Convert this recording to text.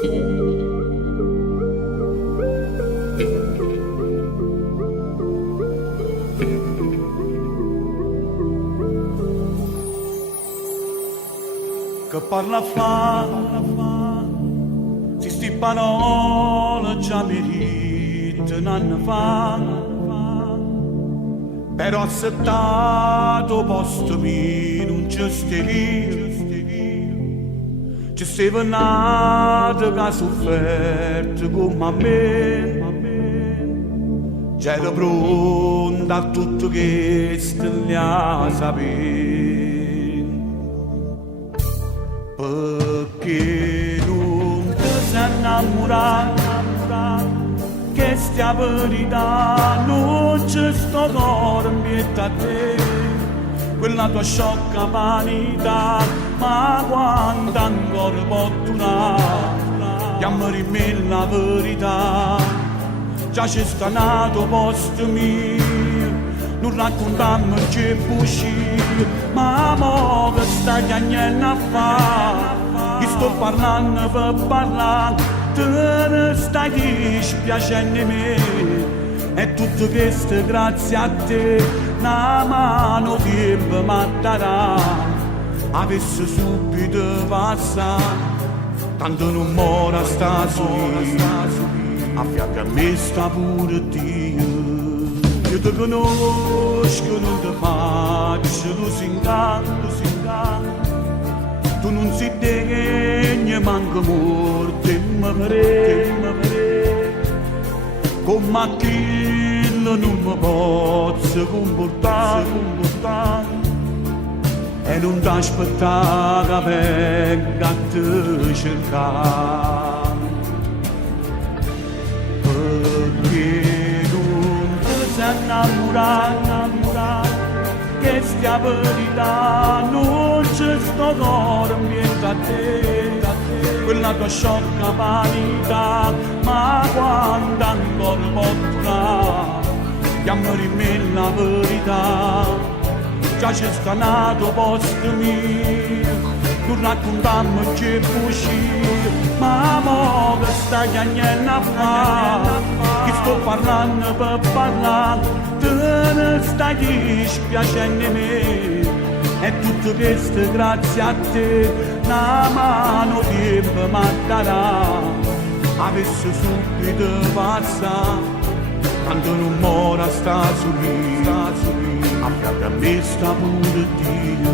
Che parla fa, si sti parole già merita un anno fa, però accettato posto mio non ci stevi, ci stava nato che ha sofferto come a me, c'era pronta a tutto questo gli ha saputo. Perché non ti sei innamorato, che stia verità non c'è sto cuore in a te, quella tua sciocca vanità, ma quanto ancora può durare, chiamami me la verità, già c'è sta nato posto mio, non raccontammo che uscì, ma mo che stai agnello a fa, che sto parlando per parlare, te ne stai dispiacendo me, e tutto questo grazie a te, una mano tempo mi darà, avesse subito passato, tanto non mora sta su, a fianco a me sta pure Dio. Io ti conosco, non ti faccio lusingato, tu non sei degno, manco morte, mi pare, come a quello non mi posso comportare, e non ti aspettare che venga a te cercare. Innamorato, che stia verità non c'è sto cuore in a te, quella tua sciocca vanità, ma quando ancora può durare, chiamami me la verità, già c'è sta nato posto mio, non raccontammo che uscì, ma mo che stai agnello a fa, che sto parlando per parlare, te ne stai dispiacendo me, e tutto questo grazie a te, una mano tempo mi darà, avesse subito passato, tanto non mora sta su lì, a fianco a me sta pure Dio,